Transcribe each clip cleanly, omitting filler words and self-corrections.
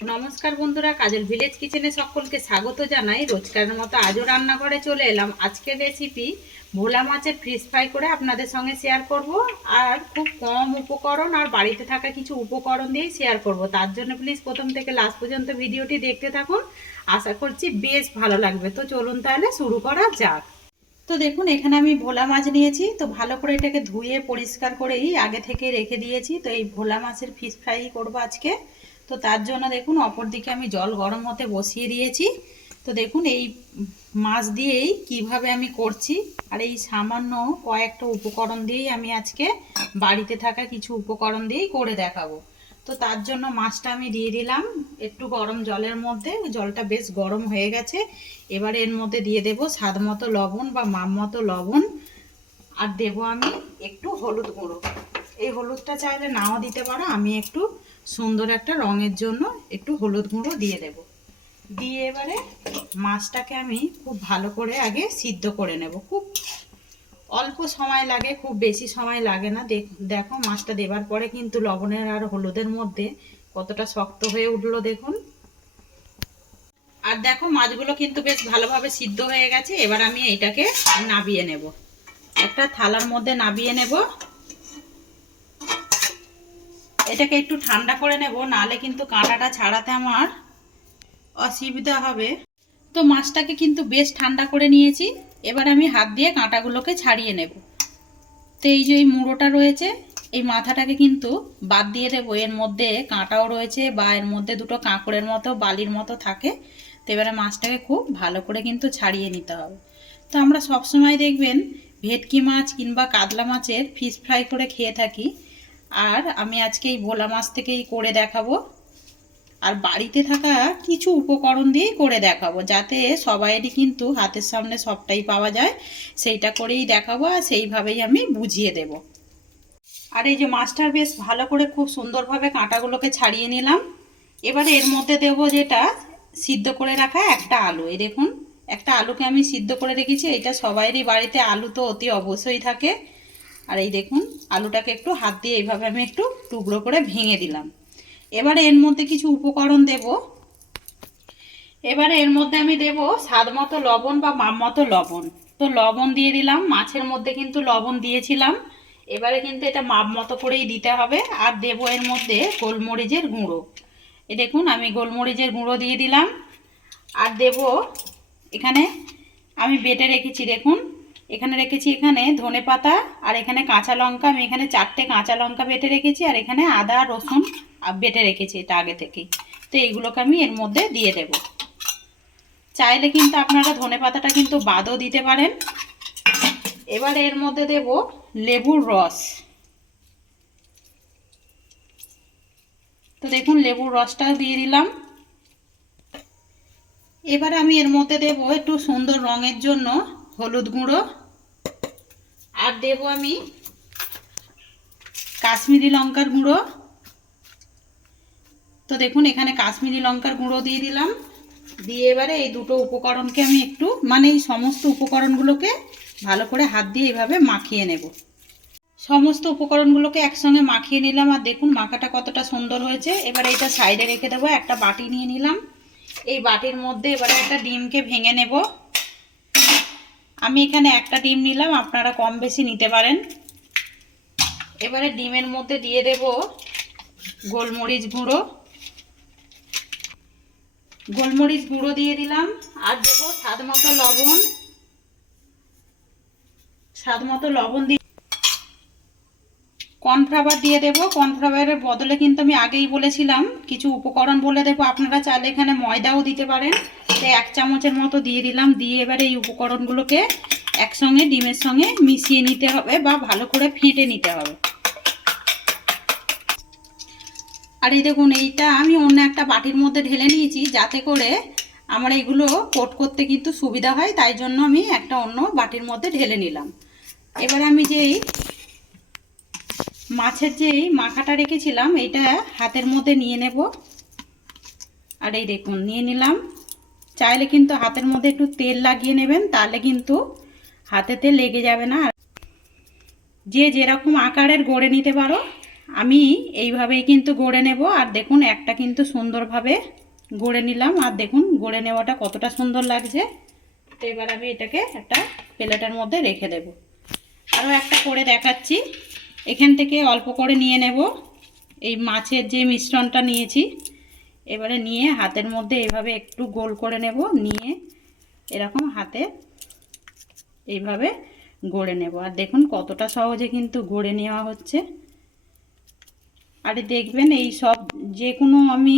নমস্কার বন্ধুরা, কাজল ভিলেজ কিচেনে সকলকে স্বাগত জানাই। রোজকারের মতো আজও রান্নাঘরে চলে এলাম। আজকের রেসিপি ভোলা মাছের ফিশ ফ্রাই করে আপনাদের সঙ্গে শেয়ার করব। আর খুব কম উপকরণ আর বাড়িতে থাকা কিছু উপকরণ দিয়েই শেয়ার করব। তার জন্য প্লিজ প্রথম থেকে লাস্ট পর্যন্ত ভিডিওটি দেখতে থাকুন। আশা করছি বেশ ভালো লাগবে। তো চলুন তাহলে শুরু করা যাক। তো দেখুন, এখানে আমি ভোলা মাছ নিয়েছি। তো ভালো করে এটাকে ধুয়ে পরিষ্কার করেই আগে থেকে রেখে দিয়েছি। তো এই ভোলা মাছের ফিশ ফ্রাই করব আজকে। তো তার জন্য দেখুন অপর দিকে আমি জল গরম হতে বসিয়ে দিয়েছি। তো দেখুন এই মাছ দিয়েই কিভাবে আমি করছি। আর এই সামান্য কয়েকটা উপকরণ দিয়েই আমি আজকে বাড়িতে থাকা কিছু উপকরণ দিয়েই করে দেখাবো। তো তার জন্য মাছটা আমি দিয়ে দিলাম একটু গরম জলের মধ্যে। জলটা বেশ গরম হয়ে গেছে। এবারে এর মধ্যে দিয়ে দেব স্বাদ মতো লবণ বা মাপ মতো লবণ। আর দেব আমি একটু হলুদ গুঁড়ো। এই হলুদটা চাইলে নাও দিতে পারো, আমি একটু সুন্দর একটা রঙের জন্য একটু হলুদ গুঁড়ো দিয়ে দেব। দিয়ে এবারে মাছটাকে আমি খুব ভালো করে আগে সিদ্ধ করে নেব। খুব অল্প সময় লাগে, খুব বেশি সময় লাগে না। দেখো মাছটা দেবার পরে কিন্তু লবণের আর হলুদের মধ্যে কতটা শক্ত হয়ে উঠলো দেখুন। আর দেখো মাছগুলো কিন্তু বেশ ভালোভাবে সিদ্ধ হয়ে গেছে। এবার আমি এটাকে নাবিয়ে নেব, একটা থালার মধ্যে নাবিয়ে নেব। এটাকে একটু ঠান্ডা করে নেব, নাহলে কিন্তু কাঁটাটা ছাড়াতে আমার অসুবিধা হবে। তো মাছটাকে কিন্তু বেশ ঠান্ডা করে নিয়েছি। এবার আমি হাত দিয়ে কাঁটাগুলোকে ছাড়িয়ে নেব। তো এই যে এই মুড়োটা রয়েছে, এই মাথাটাকে কিন্তু বাদ দিয়ে দেবো। এর মধ্যে কাঁটাও রয়েছে বা এর মধ্যে দুটো কাঁকড়ের মতো বালির মতো থাকে। তো এবারে মাছটাকে খুব ভালো করে কিন্তু ছাড়িয়ে নিতে হবে। তো আমরা সবসময় দেখবেন ভেটকি মাছ কিংবা কাতলা মাছের ফিশ ফ্রাই করে খেয়ে থাকি। আর আমি আজকে এই ভোলা মাছ থেকেই করে দেখাবো। আর বাড়িতে থাকা কিছু উপকরণ দিয়েই করে দেখাবো, যাতে সবাইরই কিন্তু হাতের সামনে সবটাই পাওয়া যায়। সেইটা করেই দেখাবো আর সেইভাবেই আমি বুঝিয়ে দেব। আর এই যে মাছটার বেশ ভালো করে খুব সুন্দরভাবে কাঁটাগুলোকে ছাড়িয়ে নিলাম। এবারে এর মধ্যে দেব যেটা সিদ্ধ করে রাখা একটা আলু। এই দেখুন একটা আলুকে আমি সিদ্ধ করে রেখেছি। এটা সবাইরই বাড়িতে আলু তো অতি অবশ্যই থাকে। আর এই দেখুন আলুটাকে একটু হাত দিয়ে এইভাবে আমি একটু টুকরো করে ভেঙে দিলাম। এবারে এর মধ্যে কিছু উপকরণ দেব। এবারে এর মধ্যে আমি দেব স্বাদ মতো লবণ বা মাপ মতো লবণ। তো লবণ দিয়ে দিলাম, মাছের মধ্যে কিন্তু লবণ দিয়েছিলাম। এবারে কিন্তু এটা মাপ মতো করেই দিতে হবে। আর দেব এর মধ্যে গোলমরিচের গুঁড়ো। এ দেখুন আমি গোলমরিচের গুঁড়ো দিয়ে দিলাম। আর দেব এখানে আমি বেটে রেখেছি, দেখুন এখানে রেখেছি এখানে ধনে পাতা আর এখানে কাঁচা লঙ্কা। আমি এখানে 4টে কাঁচা লঙ্কা বেটে রেখেছি। আর এখানে আদা রসুন বেটে রেখেছি এটা আগে থেকেই। তো এইগুলোকে আমি এর মধ্যে দিয়ে দেব। চাইলে কিন্তু আপনারা ধনে পাতাটা কিন্তু বাদও দিতে পারেন। এবার এর মধ্যে দেব লেবুর রস। তো দেখুন লেবুর রসটাও দিয়ে দিলাম। এবার আমি এর মধ্যে দেব একটু সুন্দর রঙের জন্য হলুদ গুঁড়ো। আর দেব আমি কাশ্মীরি লঙ্কার গুঁড়ো। তো দেখুন এখানে কাশ্মীরি লঙ্কার গুঁড়ো দিয়ে দিলাম। দিয়ে এবারে এই দুটো উপকরণকে আমি একটু এই সমস্ত উপকরণগুলোকে ভালো করে হাত দিয়ে এইভাবে মাখিয়ে নেব। সমস্ত উপকরণগুলোকে একসঙ্গে মাখিয়ে নিলাম। আর দেখুন মাখাটা কতটা সুন্দর হয়েছে। এবারে এটা সাইডে রেখে দেবো। একটা বাটি নিয়ে নিলাম। এই বাটির মধ্যে এবারে একটা ডিমকে ভেঙে নেব। আমি এখানে একটা ডিম নিলাম, আপনারা কম বেশি নিতে পারেন। এবারে ডিমের মধ্যে দিয়ে দেব গোলমরিচ গুঁড়ো। গোলমরিচ গুঁড়ো দিয়ে দিলাম। আর দেবো স্বাদ মতো লবণ। স্বাদ মতো লবণ দিয়ে কর্নফ্লাওয়ার দিয়ে দেবো। কর্নফ্লাওয়ারের বদলে কিন্তু আমি আগেই বলেছিলাম কিছু উপকরণ বলে দেবো, আপনারা চাইলে এখানে ময়দাও দিতে পারেন। তো 1 চামচের মতো দিয়ে দিলাম। দিয়ে এবারে এই উপকরণগুলোকে একসঙ্গে ডিমের সঙ্গে মিশিয়ে নিতে হবে বা ভালো করে ফেটে নিতে হবে। আর এই দেখুন এইটা আমি অন্য একটা বাটির মধ্যে ঢেলে নিয়েছি, যাতে করে আমার এইগুলো কোট করতে কিন্তু সুবিধা হয়। তাই জন্য আমি একটা অন্য বাটির মধ্যে ঢেলে নিলাম। এবার আমি যেই মাছের যেই মাখাটা রেখেছিলাম এটা হাতের মধ্যে নিয়ে নেব। আর এই দেখুন নিয়ে নিলাম। চাইলে কিন্তু হাতের মধ্যে একটু তেল লাগিয়ে নেবেন, তাহলে কিন্তু হাতেতে লেগে যাবে না। যে যেরকম আকারের গড়ে নিতে পারো। আমি এইভাবেই কিন্তু গড়ে নেব। আর দেখুন একটা কিন্তু সুন্দরভাবে গড়ে নিলাম, আর দেখুন গড়ে নেওয়াটা কতটা সুন্দর লাগছে। তো এবার আমি এটাকে একটা প্লেটের মধ্যে রেখে দেব। আরও একটা করে দেখাচ্ছি। এখান থেকে অল্প করে নিয়ে নেব এই মাছের যে মিশ্রণটা নিয়েছি। এবারে নিয়ে হাতের মধ্যে এভাবে একটু গোল করে নেব, নিয়ে এরকম হাতে এইভাবে গড়ে নেব। আর দেখুন কতটা সহজে কিন্তু গড়ে নেওয়া হচ্ছে। আর দেখবেন এই সব যে কোনো আমি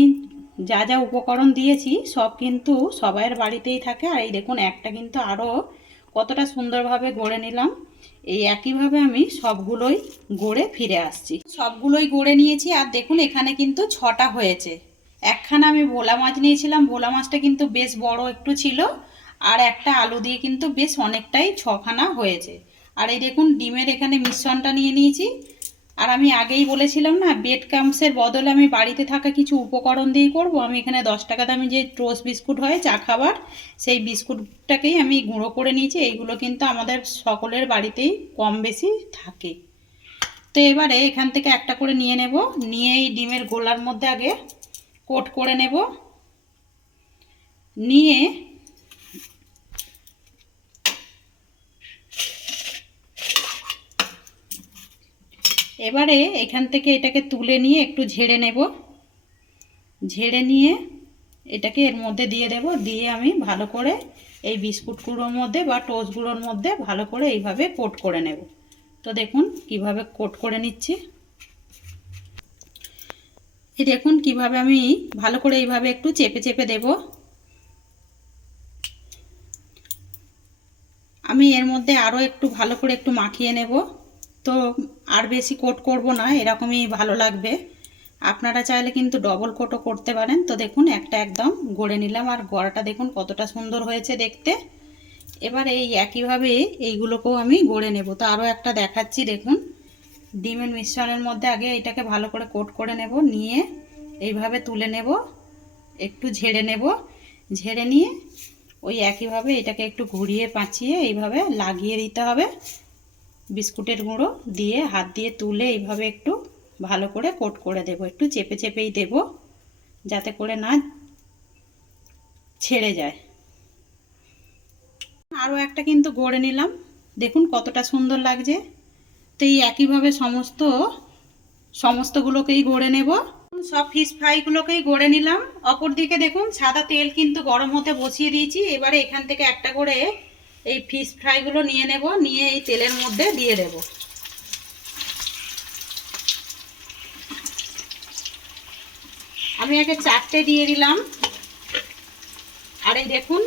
যা যা উপকরণ দিয়েছি সব কিন্তু সবাইয়ের বাড়িতেই থাকে। আর এই দেখুন একটা কিন্তু আরও কতটা সুন্দরভাবে গড়ে নিলাম। এই একইভাবে আমি সবগুলোই গড়ে ফিরে আসছি। সবগুলোই গড়ে নিয়েছি। আর দেখুন এখানে কিন্তু 6টা হয়েছে। একখানা আমি ভোলা মাছ নিয়েছিলাম, ভোলা মাছটা কিন্তু বেশ বড় একটু ছিল। আর একটা আলু দিয়ে কিন্তু বেশ অনেকটাই 6খানা হয়েছে। আর এই দেখুন ডিমের এখানে মিশ্রণটা নিয়ে নিয়েছি। আর আমি আগেই বলেছিলাম না, বেড ক্রাম্বসের বদলে আমি বাড়িতে থাকা কিছু উপকরণ দিয়েই করব। আমি এখানে 10 টাকা দামি যে টোস্ট বিস্কুট হয় চা খাবার, সেই বিস্কুটটাকেই আমি গুঁড়ো করে নিয়েছি। এইগুলো কিন্তু আমাদের সকলের বাড়িতেই কম বেশি থাকে। তো এবারে এখান থেকে একটা করে নিয়ে নেব, নিয়ে এই ডিমের গোলার মধ্যে আগে কোট করে নেব। নিয়ে এবারে এখান থেকে এটাকে তুলে নিয়ে একটু ঝেড়ে নেব। ঝেড়ে নিয়ে এটাকে এর মধ্যে দিয়ে দেব। দিয়ে আমি ভালো করে এই বিস্কুটগুলোর মধ্যে বা টোস্টগুলোর মধ্যে ভালো করে এইভাবে কোট করে নেব। তো দেখুন কিভাবে কোট করে নিচ্ছি। এই দেখুন কিভাবে আমি ভালো করে এইভাবে একটু চেপে চেপে দেব। আমি এর মধ্যে আরও একটু ভালো করে একটু মাখিয়ে নেব। তো আর বেশি কোট করব না, এরকমই ভালো লাগবে। আপনারা চাইলে কিন্তু ডবল কোটও করতে পারেন। তো দেখুন একটা একদম গড়ে নিলাম। আর গড়াটা দেখুন কতটা সুন্দর হয়েছে দেখতে। এবার এই একইভাবে এইগুলোকেও আমি গড়ে নেব। তো আরও একটা দেখাচ্ছি। দেখুন ডিমের মিশ্রণের মধ্যে আগে এটাকে ভালো করে কোট করে নেব, নিয়ে এইভাবে তুলে নেব, একটু ঝেড়ে নেব। ঝেড়ে নিয়ে ওই একইভাবে এটাকে একটু ঘুরিয়ে পাঁচিয়ে এইভাবে লাগিয়ে দিতে হবে। বিস্কুটের গুঁড়ো দিয়ে হাত দিয়ে তুলে এইভাবে একটু ভালো করে কোট করে দেব। একটু চেপে চেপেই দেব যাতে করে না ছেড়ে যায়। আরও একটা কিন্তু গড়ে নিলাম, দেখুন কতটা সুন্দর লাগছে। তো এই একইভাবে সমস্তগুলোকেই গড়ে নেব। সব ফিশ ফ্রাইগুলোকেই গড়ে নিলাম। অপর দিকে দেখুন সাদা তেল কিন্তু গরম হতে বসিয়ে দিয়েছি। এবারে এখান থেকে একটা করে এই ফিশ ফ্রাইগুলো নিয়ে নেব, নিয়ে এই তেলের মধ্যে দিয়ে দেব। আমি আগে 4টে দিয়ে দিলাম। আর এই দেখুন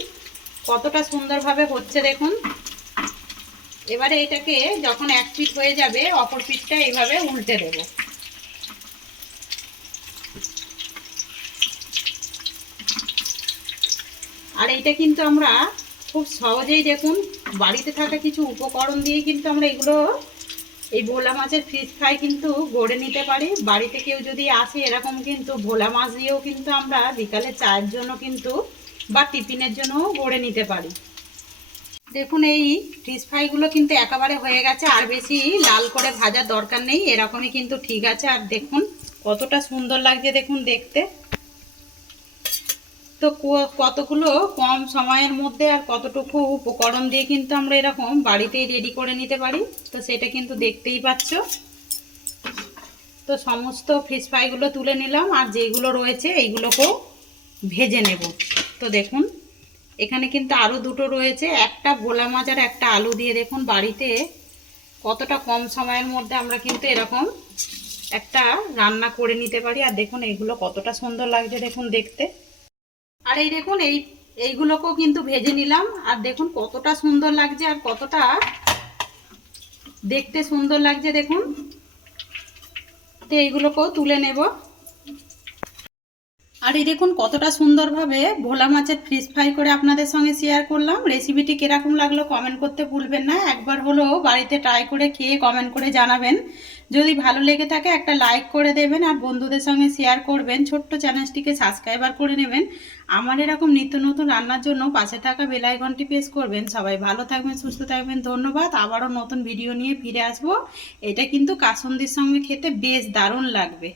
কতটা সুন্দরভাবে হচ্ছে দেখুন। এবারে এটাকে যখন এক পিঠ হয়ে যাবে অপর পিঠটা এইভাবে উল্টে দেব। আর এইটা কিন্তু আমরা খুব সহজেই দেখুন বাড়িতে থাকা কিছু উপকরণ দিয়ে কিন্তু আমরা এগুলো এই ভোলা মাছের ফিশ ফ্রাই কিন্তু গড়ে নিতে পারি। বাড়িতে কেউ যদি আসে এরকম কিন্তু ভোলা মাছ দিয়েও কিন্তু আমরা বিকালে চায়ের জন্য কিন্তু বা টিফিনের জন্যও গড়ে নিতে পারি। দেখুন এই ফিশ ফ্রাইগুলো কিন্তু একেবারে হয়ে গেছে। আর বেশি লাল করে ভাজার দরকার নেই, এরকমই কিন্তু ঠিক আছে। আর দেখুন কতটা সুন্দর লাগছে দেখুন দেখতে। তো কতগুলো কম সময়ের মধ্যে আর কতটুকু উপকরণ দিয়ে কিন্তু আমরা এরকম বাড়িতেই রেডি করে নিতে পারি। তো সেটা কিন্তু দেখতেই পাচ্ছ। তো সমস্ত ফিশ ফ্রাইগুলো তুলে নিলাম, আর যেগুলো রয়েছে এইগুলোকেও ভেজে নেব। তো দেখুন এখানে কিন্তু আরও দুটো রয়েছে, একটা ভোলা মাছ আর একটা আলু দিয়ে দেখুন বাড়িতে কতটা কম সময়ের মধ্যে আমরা কিন্তু এরকম একটা রান্না করে নিতে পারি। আর দেখুন এইগুলো কতটা সুন্দর লাগছে দেখুন দেখতে। আর এই দেখুন এইগুলোকেও কিন্তু ভেজে নিলাম। আর দেখুন কতটা সুন্দর লাগছে আর কতটা দেখতে সুন্দর লাগছে দেখুন। তো এইগুলোকেও তুলে নেব। আর এই দেখুন কতটা সুন্দরভাবে ভোলা মাছের ফিশ ফ্রাই করে আপনাদের সঙ্গে শেয়ার করলাম। রেসিপিটি কিরকম লাগলো কমেন্ট করতে ভুলবেন না। একবার হলেও বাড়িতে ট্রাই করে খেয়ে কমেন্ট করে জানাবেন। যদি ভালো লেগে থাকে একটা লাইক করে দেবেন আর বন্ধুদের সঙ্গে শেয়ার করবেন। ছোট্ট চ্যানেলটিকে সাবস্ক্রাইবার করে নেবেন। আমার এরকম নিত্য নতুন রান্নার জন্য পাশে থাকা বেল আইকনটি প্রেস করবেন। সবাই ভালো থাকবেন, সুস্থ থাকবেন। ধন্যবাদ। আবারও নতুন ভিডিও নিয়ে ফিরে আসবো। এটা কিন্তু কাসুন্দির সঙ্গে খেতে বেশ দারুণ লাগবে।